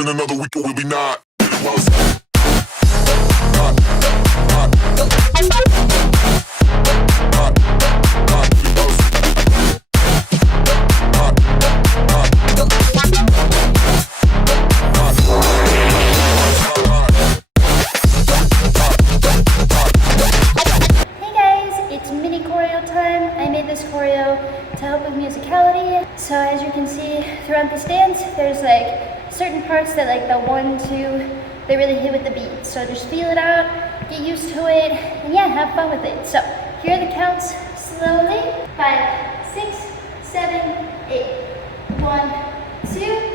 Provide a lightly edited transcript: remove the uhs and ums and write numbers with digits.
in another week or we'll be not. To help with musicality. So as you can see throughout this dance, there's like certain parts that like the 1, 2, they really hit with the beat. So just feel it out, get used to it, and yeah, have fun with it. So here are the counts slowly. 5, 6, 7, 8. 1, 2,